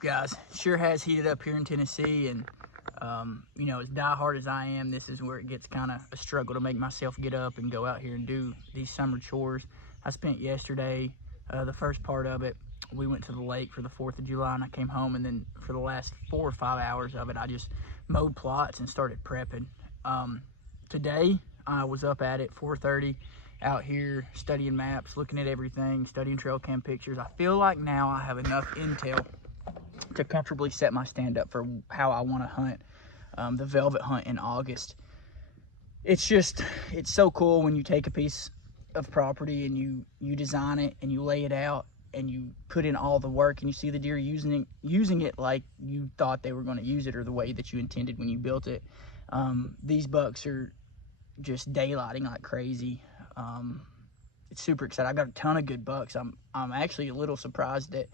Guys, sure has heated up here in Tennessee, and you know, as diehard as I am, this is where it gets kind of a struggle to make myself get up and go out here and do these summer chores. I spent yesterday, the first part of it, we went to the lake for the 4th of July, and I came home, and then for the last 4 or 5 hours of it, I just mowed plots and started prepping. Today, I was up at it 4:30, out here studying maps, looking at everything, studying trail cam pictures. I feel like now I have enough intel to comfortably set my stand up for how I want to hunt the velvet hunt in August. It's so cool when you take a piece of property and you design it and you lay it out and you put in all the work and you see the deer using it like you thought they were going to use it, or the way that you intended when you built it. These bucks are just daylighting like crazy. It's super exciting. I got a ton of good bucks. I'm actually a little surprised that,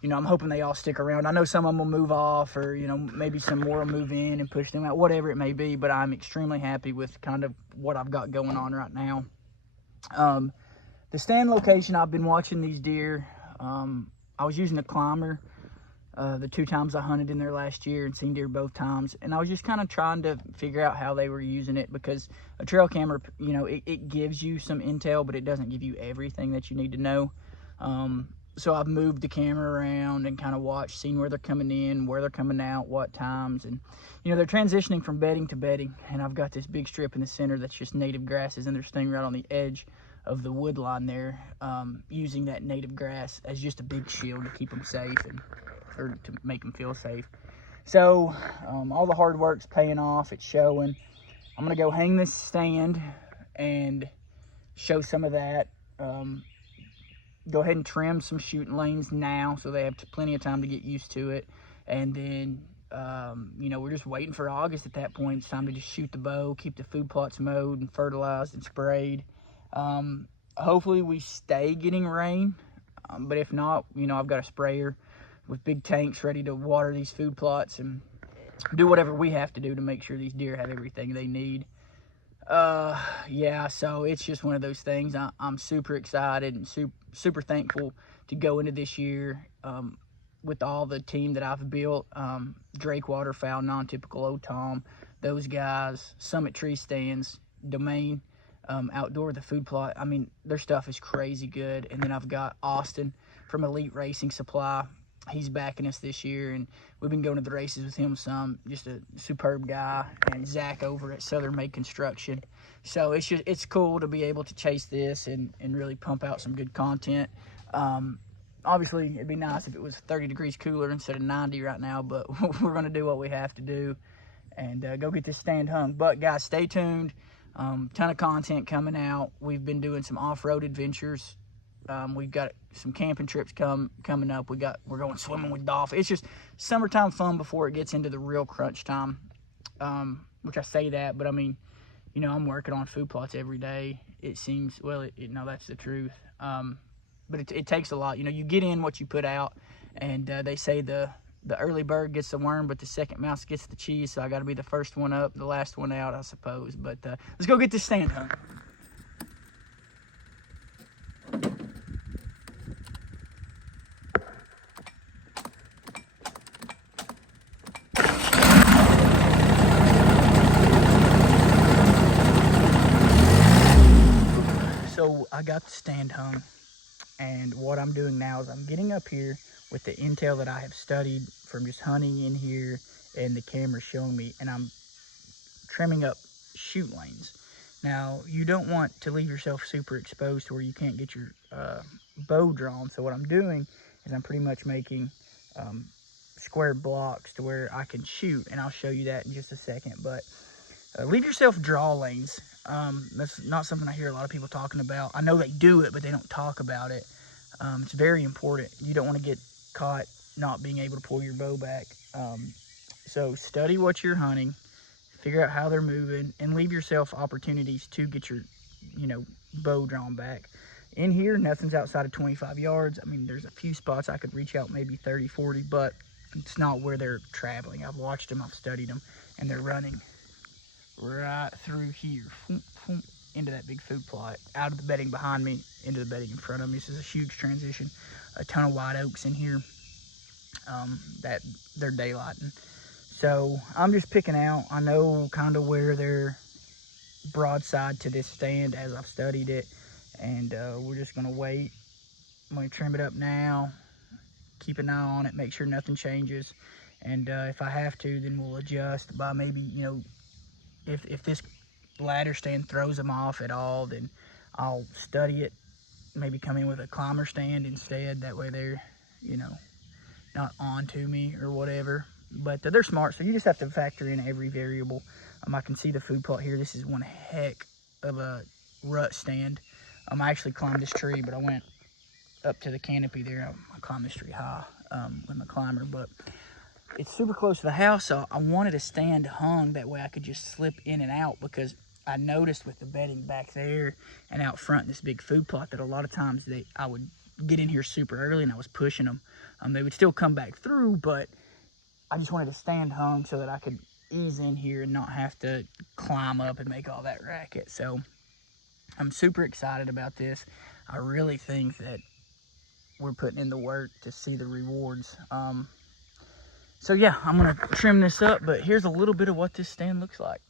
you know, I'm hoping they all stick around. I know some of them will move off, or, you know, maybe some more will move in and push them out, whatever it may be, but I'm extremely happy with kind of what I've got going on right now. The stand location, I've been watching these deer. I was using a climber the 2 times I hunted in there last year, and seen deer both times, and I was just kind of trying to figure out how they were using it, because a trail camera, you know, it gives you some intel, but it doesn't give you everything that you need to know. So I've moved the camera around and kind of watched, seen where they're coming in, where they're coming out, what times. And, you know, they're transitioning from bedding to bedding. And I've got this big strip in the center that's just native grasses, and they're staying right on the edge of the wood line there, using that native grass as just a big shield to keep them safe, or to make them feel safe. So all the hard work's paying off. It's showing. I'm going to go hang this stand and show some of that. Go ahead and trim some shooting lanes now, so they have plenty of time to get used to it. And then, you know, we're just waiting for August at that point. It's time to just shoot the bow, keep the food plots mowed and fertilized and sprayed. Hopefully we stay getting rain, but if not, you know, I've got a sprayer with big tanks ready to water these food plots and do whatever we have to do to make sure these deer have everything they need. Yeah, so it's just one of those things. I'm super excited and super thankful to go into this year with all the team that I've built. Drake Waterfowl, Non-Typical, Old Tom, those guys, Summit Tree Stands, Domain Outdoor, the food plot. I mean, their stuff is crazy good. And then I've got Austin from Elite Racing Supply. He's backing us this year, and we've been going to the races with him some. Just a superb guy. And Zach over at Southern Made Construction. So it's cool to be able to chase this and really pump out some good content. Obviously, it'd be nice if it was 30 degrees cooler instead of 90 right now, but we're going to do what we have to do and go get this stand hung. But guys, stay tuned. Ton of content coming out. We've been doing some off-road adventures. We've got some camping trips coming up. We're going swimming with dolphins. It's just summertime fun before it gets into the real crunch time. Which I say that, but I mean, you know, I'm working on food plots every day. It seems, well, no, that's the truth. But it takes a lot. You know, you get in what you put out, and they say the early bird gets the worm, but the second mouse gets the cheese. So I got to be the first one up, the last one out, I suppose. But let's go get this stand hung. So I got the stand hung, and what I'm doing now is I'm getting up here with the intel that I have studied from just hunting in here and the camera showing me, and I'm trimming up shoot lanes. Now, you don't want to leave yourself super exposed to where you can't get your bow drawn. So what I'm doing is I'm pretty much making square blocks to where I can shoot, and I'll show you that in just a second. But leave yourself draw lanes. That's not something I hear a lot of people talking about. I know they do it, but they don't talk about it. It's very important. You don't want to get caught not being able to pull your bow back. So study what you're hunting, figure out how they're moving, and leave yourself opportunities to get your, you know, bow drawn back. In here, nothing's outside of 25 yards. I mean, there's a few spots I could reach out maybe 30, 40, but it's not where they're traveling. I've watched them, I've studied them, and they're running right through here, into that big food plot, out of the bedding behind me, into the bedding in front of me. This is a huge transition. A ton of white oaks in here. that they're daylighting. So I'm just picking out, I know kind of where they're broadside to this stand as I've studied it, and we're just gonna wait. I'm gonna trim it up now, keep an eye on it, make sure nothing changes, and if I have to, then we'll adjust by maybe, you know, if this ladder stand throws them off at all, then I'll study it, maybe come in with a climber stand instead. That way they're, you know, not onto me or whatever. But they're smart, so you just have to factor in every variable. I can see the food plot here. This is one heck of a rut stand. I actually climbed this tree, but I went up to the canopy there. I climbed this tree high with my climber, but it's super close to the house, so I wanted a stand hung. That way I could just slip in and out, because I noticed with the bedding back there and out front, this big food plot, that a lot of times I would get in here super early and I was pushing them. They would still come back through, but I just wanted a stand hung so that I could ease in here and not have to climb up and make all that racket. So I'm super excited about this. I really think that we're putting in the work to see the rewards. So yeah, I'm gonna trim this up, but here's a little bit of what this stand looks like.